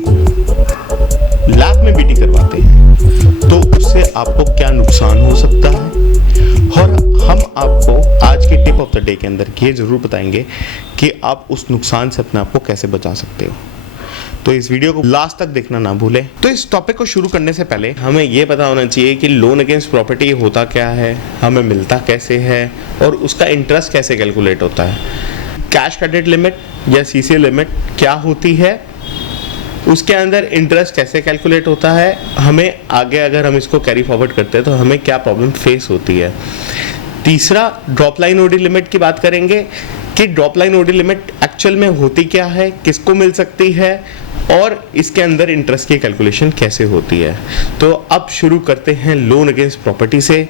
को लैब में बीटी करवाते हैं तो उससे आपको क्या नुकसान हो सकता है, और हम आपको आज के टिप ऑफ द डे के अंदर ये ज़रूर बताएंगे कि आप उस नुकसान से अपने आप को कैसे बचा सकते हो। तो इस वीडियो को लास्ट तक देखना ना भूलें। तो इस टॉपिक को शुरू करने से पहले हमें ये पता होना चाहिए कि लोन अगेंस्ट प्रॉपर्टी होता क्या है, हमें मिलता कैसे है और उसका इंटरेस्ट कैसे कैलकुलेट होता है। कैश क्रेडिट लिमिट या सीसी लिमिट क्या होती है, उसके अंदर इंटरेस्ट कैसे कैलकुलेट होता है, हमें आगे अगर हम इसको कैरी फॉरवर्ड करते हैं तो हमें क्या प्रॉब्लम फेस होती है। तीसरा, ड्रॉप लाइन ओडी लिमिट की बात करेंगे कि drop line OD limit actual में होती क्या है, किसको मिल सकती है और इसके अंदर इंटरेस्ट की कैलकुलेशन कैसे होती है। तो अब शुरू करते हैं लोन अगेंस्ट प्रॉपर्टी से।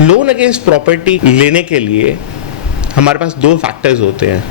लोन अगेंस्ट प्रॉपर्टी लेने के लिए हमारे पास दो फैक्टर्स होते हैं।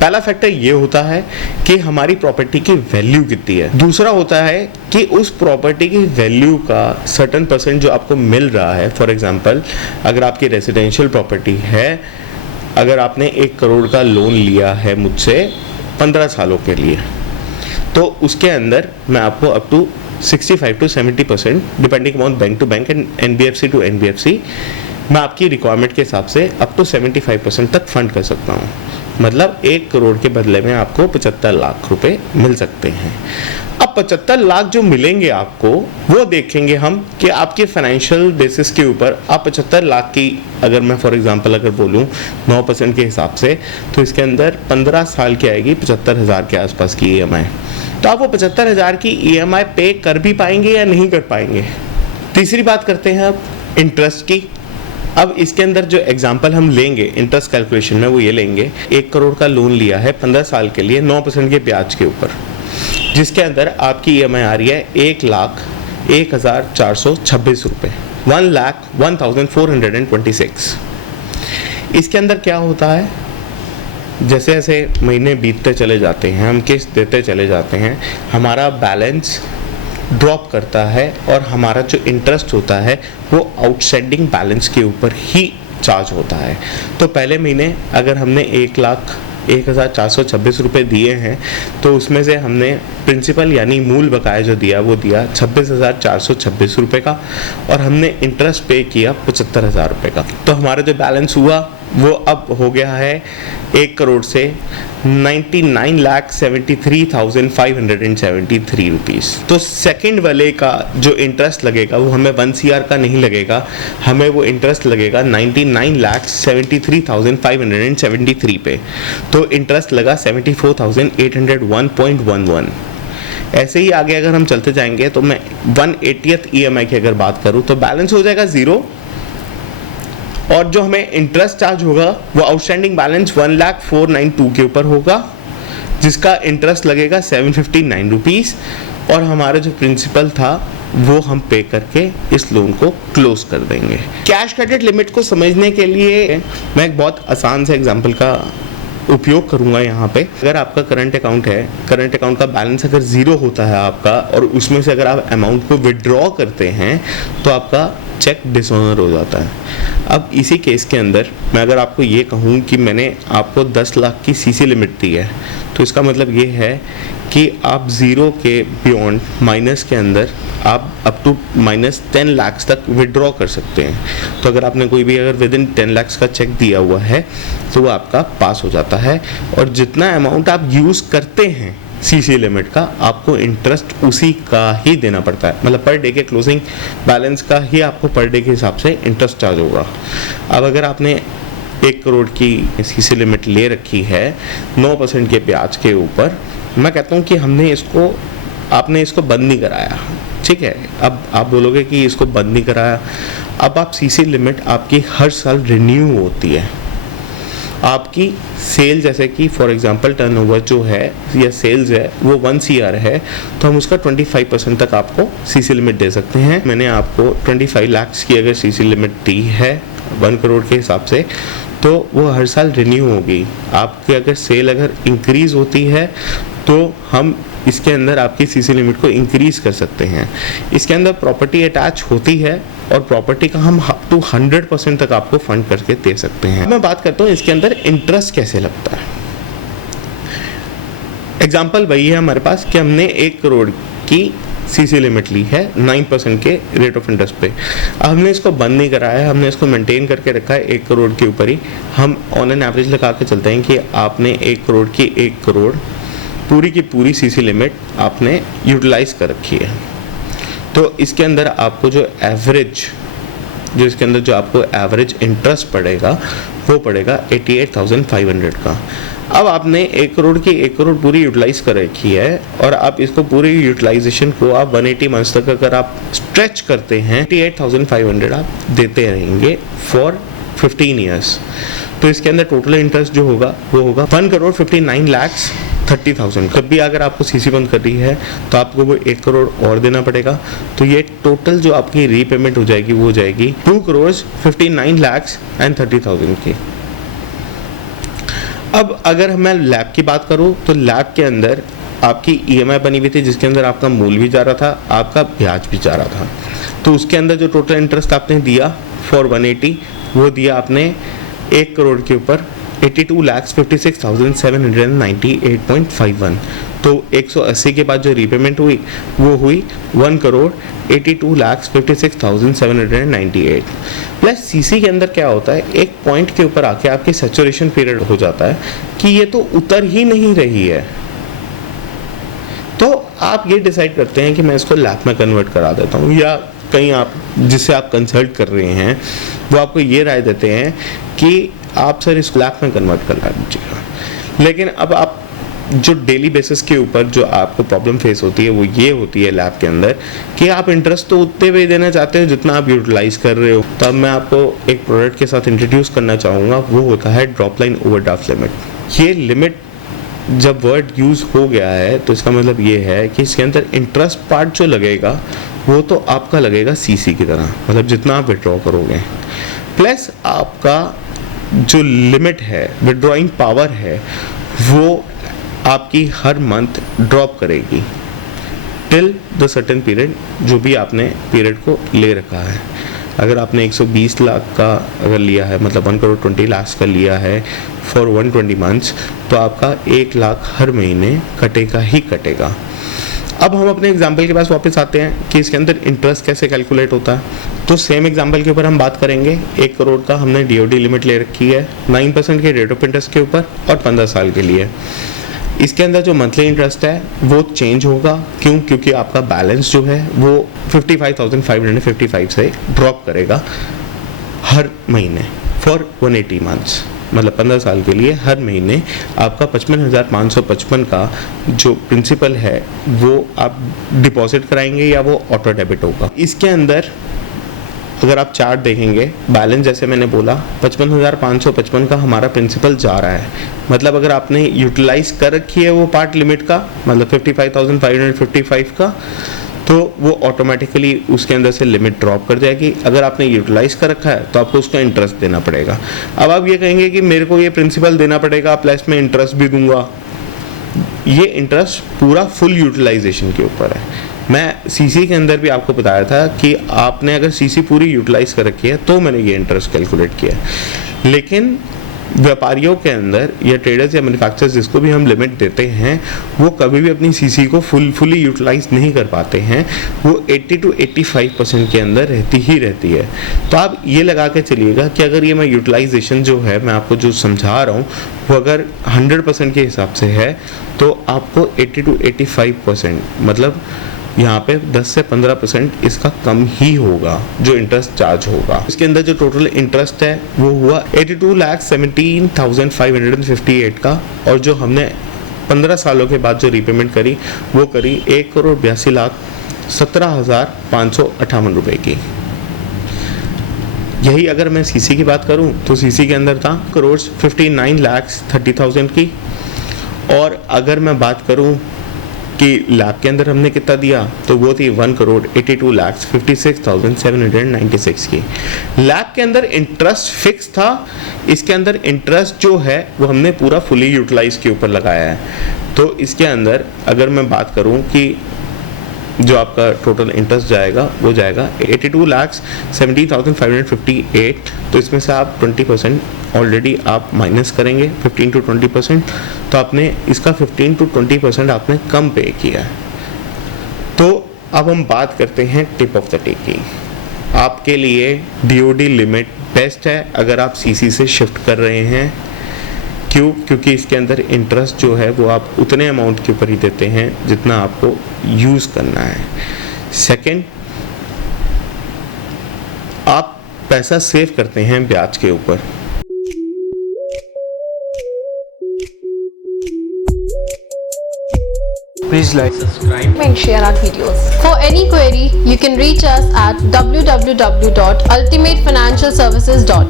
पहला फैक्टर ये होता है कि हमारी प्रॉपर्टी की वैल्यू कितनी है। दूसरा होता है कि उस प्रॉपर्टी की वैल्यू का सर्टेन परसेंट जो आपको मिल रहा है। फॉर एग्जांपल, अगर आपकी रेजिडेंशियल प्रॉपर्टी है, अगर आपने 1 करोड़ का लोन लिया है मुझसे 15 सालों के लिए, तो उसके अंदर मैं आपको up to 65 to 70% depending upon bank to bank and NBFC to NBFC मैं आपकी रिक्वायरमेंट के हिसाब से अप टू 75% तक फंड कर सकता हूँ। मतलब 1 करोड़ के बदले में आपको 75 लाख रुपए मिल सकते हैं। अब 75 लाख जो मिलेंगे आपको, वो देखेंगे हम कि आपके फाइनेंशियल बेसिस के ऊपर आप 75 लाख की, अगर मैं फॉर एग्जांपल अगर बोलूँ 9% के हिसाब से, तो इसके अंदर 15 साल की आएगी 75,000 के आसपास की EMI। तो आप वो 75,000 की EMI पे कर भी पाएंगे या नहीं कर पाएंगे। तीसरी बात करते हैं अब इंटरेस्ट की। अब इसके अंदर जो एग्जांपल हम लेंगे इंटरेस्ट कैलकुलेशन में, वो ये लेंगे 1 करोड़ का लोन लिया है 15 साल के लिए 9% के ब्याज के ऊपर, जिसके अंदर आपकी EMI आ रही है 1,01,426 रुपये, 1,01,426। इसके अंदर क्या होता है, जैसे जैसे महीने बीतते चले जाते हैं, हम किस्त देते चले जाते हैं, हमारा बैलेंस ड्रॉप करता है और हमारा जो इंटरेस्ट होता है वो आउटस्टैंडिंग बैलेंस के ऊपर ही चार्ज होता है। तो पहले महीने अगर हमने 1,01,426 रुपये दिए हैं, तो उसमें से हमने प्रिंसिपल यानी मूल बकाया जो दिया वो दिया 26,426 रुपये का, और हमने इंटरेस्ट पे किया 75,000 रुपये का। तो हमारा जो बैलेंस हुआ वो अब हो गया है 1 करोड़ से 99,73,573 रुपीज़। तो सेकंड वाले का जो इंटरेस्ट लगेगा वो हमें 1 CR का नहीं लगेगा, हमें वो इंटरेस्ट लगेगा 99,73,573 पे। तो इंटरेस्ट लगा 74,801.11। ऐसे ही आगे अगर हम चलते जाएंगे तो मैं 180th EMI की अगर बात करूँ तो बैलेंस हो जाएगा 0, और जो हमें इंटरेस्ट चार्ज होगा वो आउटस्टैंडिंग बैलेंस 1,04,92 के ऊपर होगा, जिसका इंटरेस्ट लगेगा 759 रुपीज़, और हमारा जो प्रिंसिपल था वो हम पे करके इस लोन को क्लोज कर देंगे। कैश क्रेडिट लिमिट को समझने के लिए मैं एक बहुत आसान से एग्जांपल का उपयोग करूंगा यहाँ पे। अगर आपका करंट अकाउंट है, करंट अकाउंट का बैलेंस अगर 0 होता है आपका, और उसमें से अगर आप अमाउंट को विड्रॉ करते हैं तो आपका चेक डिसऑनर हो जाता है। अब इसी केस के अंदर मैं अगर आपको ये कहूँ कि मैंने आपको 10 लाख की CC लिमिट दी है, तो इसका मतलब ये है कि आप 0 के बियॉन्ड माइनस के अंदर आप अप टू -10 लाख तक विड्रॉ कर सकते हैं। तो अगर आपने कोई भी अगर विद इन 10 लाख का चेक दिया हुआ है तो वो आपका पास हो जाता है, और जितना अमाउंट आप यूज़ करते हैं CC लिमिट का, आपको इंटरेस्ट उसी का ही देना पड़ता है। मतलब पर डे के क्लोजिंग बैलेंस का ही आपको पर डे के हिसाब से इंटरेस्ट चार्ज होगा। अब अगर आपने 1 करोड़ की CC लिमिट ले रखी है 9% के ब्याज के ऊपर, मैं कहता हूँ कि आपने इसको बंद नहीं कराया, ठीक है। अब आप बोलोगे कि इसको बंद नहीं कराया, अब आप CC लिमिट आपकी हर साल रिन्यू होती है। आपकी सेल, जैसे कि फॉर एग्जांपल टर्नओवर जो है या सेल्स है वो 1 CR है, तो हम उसका 25% तक आपको CC लिमिट दे सकते हैं। मैंने आपको 25 लाख की अगर CC लिमिट दी है 1 करोड़ के हिसाब से, तो वो हर साल रिन्यू होगी। आपकी अगर सेल अगर इंक्रीज़ होती है तो हम इसके अंदर आपकी CC लिमिट को इंक्रीज़ कर सकते हैं। इसके अंदर प्रॉपर्टी अटैच होती है और प्रॉपर्टी का हम अप टू 100% तक आपको फंड करके दे सकते हैं। मैं बात करता हूँ इसके अंदर इंटरेस्ट कैसे लगता है। एग्जाम्पल वही है हमारे पास कि हमने 1 करोड़ की सीसी लिमिट ली है 9% के रेट ऑफ इंटरेस्ट पे। अब हमने इसको बंद नहीं कराया है, हमने इसको मेंटेन करके रखा है 1 करोड़ के ऊपर ही। हम ऑन एन एवरेज लगा के चलते हैं कि आपने 1 करोड़ की 1 करोड़ पूरी की पूरी सीसी लिमिट आपने यूटिलाइज कर रखी है। तो इसके अंदर आपको जो आपको एवरेज इंटरेस्ट पड़ेगा वो पड़ेगा 88,500 का। अब आपने 1 करोड़ की 1 करोड़ पूरी यूटिलाइज कर रखी है और आप इसको पूरी यूटिलाइजेशन को आप 180 मंथ्स तक अगर आप स्ट्रेच करते हैं 88,500 आप देते रहेंगे फॉर 15 ईयर्स। तो इसके अंदर टोटल इंटरेस्ट जो होगा वो होगा 1,59,30,000। कब भी अगर आपको सीसी बंद कर रही है तो आपको वो 1 करोड़ और देना पड़ेगा। तो ये टोटल जो आपकी रीपेमेंट हो जाएगी वो हो जाएगी 2,59,30,000 की। अब अगर मैं लैब की बात करूं तो लैब के अंदर आपकी EMI बनी हुई थी जिसके अंदर आपका मूल भी जा रहा था, आपका ब्याज भी जा रहा था। तो उसके अंदर जो टोटल इंटरेस्ट आपने दिया फॉर 180 वो दिया आपने 1 करोड़ के ऊपर 82,56,798.51। तो 180 के बाद जो रीपेमेंट हुई वो हुई 1,82,56,798 प्लस सीसी के अंदर क्या होता है, एक पॉइंट के ऊपर आके आपकी सैचुरेशन पीरियड हो जाता है कि ये तो उतर ही नहीं रही है। तो आप ये डिसाइड करते हैं कि मैं इसको लैप में कन्वर्ट करा देता हूँ, या कहीं आप जिससे आप कंसल्ट कर रहे हैं वो आपको ये राय देते हैं कि आप सर इसको लैप में कन्वर्ट करवा दीजिएगा। लेकिन अब आप जो डेली बेसिस के ऊपर जो आपको प्रॉब्लम फेस होती है वो ये होती है लैब के अंदर कि आप इंटरेस्ट तो उतने पे देना चाहते हो जितना आप यूटिलाइज कर रहे हो। तब मैं आपको एक प्रोडक्ट के साथ इंट्रोड्यूस करना चाहूँगा, वो होता है ड्रॉप लाइन ओवरड्राफ्ट लिमिट। ये लिमिट जब वर्ड यूज़ हो गया है तो इसका मतलब ये है कि इसके अंदर इंटरेस्ट पार्ट जो लगेगा वो तो आपका लगेगा सीसी की तरह, मतलब जितना आप विड्रॉ करोगे, प्लस आपका जो लिमिट है, विड्रॉइंग पावर है, वो आपकी हर मंथ ड्रॉप करेगी टिल द सर्टेन पीरियड, जो भी आपने पीरियड को ले रखा है। अगर आपने 120 लाख का अगर लिया है, मतलब 1 करोड़ 20 लाख का लिया है फॉर 120 मंथ्स, तो आपका 1 लाख हर महीने कटेगा ही कटेगा। अब हम अपने एग्जाम्पल के पास वापस आते हैं कि इसके अंदर इंटरेस्ट कैसे कैलकुलेट होता है। तो सेम एग्जाम्पल के ऊपर हम बात करेंगे। 1 करोड़ का हमने DOD लिमिट ले रखी है 9% के रेट ऑफ इंटरेस्ट के ऊपर और 15 साल के लिए। इसके अंदर जो मंथली इंटरेस्ट है वो चेंज होगा, क्यों? क्योंकि आपका बैलेंस जो है वो 55,555 से ड्रॉप करेगा हर महीने फॉर 180 मंथ्स, मतलब 15 साल के लिए हर महीने आपका 55,555 का जो प्रिंसिपल है वो आप डिपॉजिट कराएंगे या वो ऑटो डेबिट होगा। इसके अंदर अगर आप चार्ट देखेंगे, बैलेंस जैसे मैंने बोला 55,555 का हमारा प्रिंसिपल जा रहा है, मतलब अगर आपने यूटिलाइज कर रखी है वो पार्ट लिमिट का, मतलब 55,555 का, तो वो ऑटोमेटिकली उसके अंदर से लिमिट ड्रॉप कर जाएगी। अगर आपने यूटिलाइज कर रखा है तो आपको उसका इंटरेस्ट देना पड़ेगा। अब आप ये कहेंगे कि मेरे को ये प्रिंसिपल देना पड़ेगा प्लस में इंटरेस्ट भी दूंगा, ये इंटरेस्ट पूरा फुल यूटिलाइजेशन के ऊपर है। मैं सीसी के अंदर भी आपको बताया था कि आपने अगर सीसी पूरी यूटिलाइज कर रखी है तो मैंने ये इंटरेस्ट कैलकुलेट किया है। लेकिन व्यापारियों के अंदर या ट्रेडर्स या मैन्युफैक्चरर्स जिसको भी हम लिमिट देते हैं वो कभी भी अपनी सीसी को फुली यूटिलाइज नहीं कर पाते हैं, वो 80 to 85% के अंदर रहती है। तो आप ये लगा के चलिएगा कि अगर ये मैं यूटिलाइजेशन जो है मैं आपको जो समझा रहा हूँ वो अगर 100% के हिसाब से है तो आपको 80 to 85%, मतलब यहाँ पे 10 से 15% इसका कम ही होगा जो इंटरेस्ट चार्ज होगा। इसके अंदर जो टोटल इंटरेस्ट है वो हुआ 82,17,558 का, और जो हमने 15 सालों के बाद जो रीपेमेंट करी वो करी 1,82,17,558 रुपए की। यही अगर मैं सीसी की बात करूं तो सीसी के अंदर था करोड़ 59,30,000 की, और अगर मैं बात करूं कि लैब के अंदर हमने कितना दिया तो वो थी 1,82,56,796 की। लैब के अंदर इंटरेस्ट फिक्स था, इसके अंदर इंटरेस्ट जो है वो हमने पूरा फुली यूटिलाइज के ऊपर लगाया है। तो इसके अंदर अगर मैं बात करूं कि जो आपका टोटल इंटरेस्ट जाएगा वो जाएगा 82,70,558। तो इसमें से आप 20% ऑलरेडी आप माइनस करेंगे, 15 to 20%। तो आपने इसका 15 to 20% आपने कम पे किया है। तो अब हम बात करते हैं टिप ऑफ द डे की। आपके लिए DOD लिमिट बेस्ट है अगर आप CC से शिफ्ट कर रहे हैं। क्यों? क्योंकि इसके अंदर इंटरेस्ट जो है वो आप उतने अमाउंट के ऊपर ही देते हैं जितना आपको यूज़ करना है। सेकंड, आप पैसा सेव करते हैं ब्याज के ऊपर। Please like, subscribe, and share our videos. For any query, you can reach us at www.ultimatefinancialservices.com.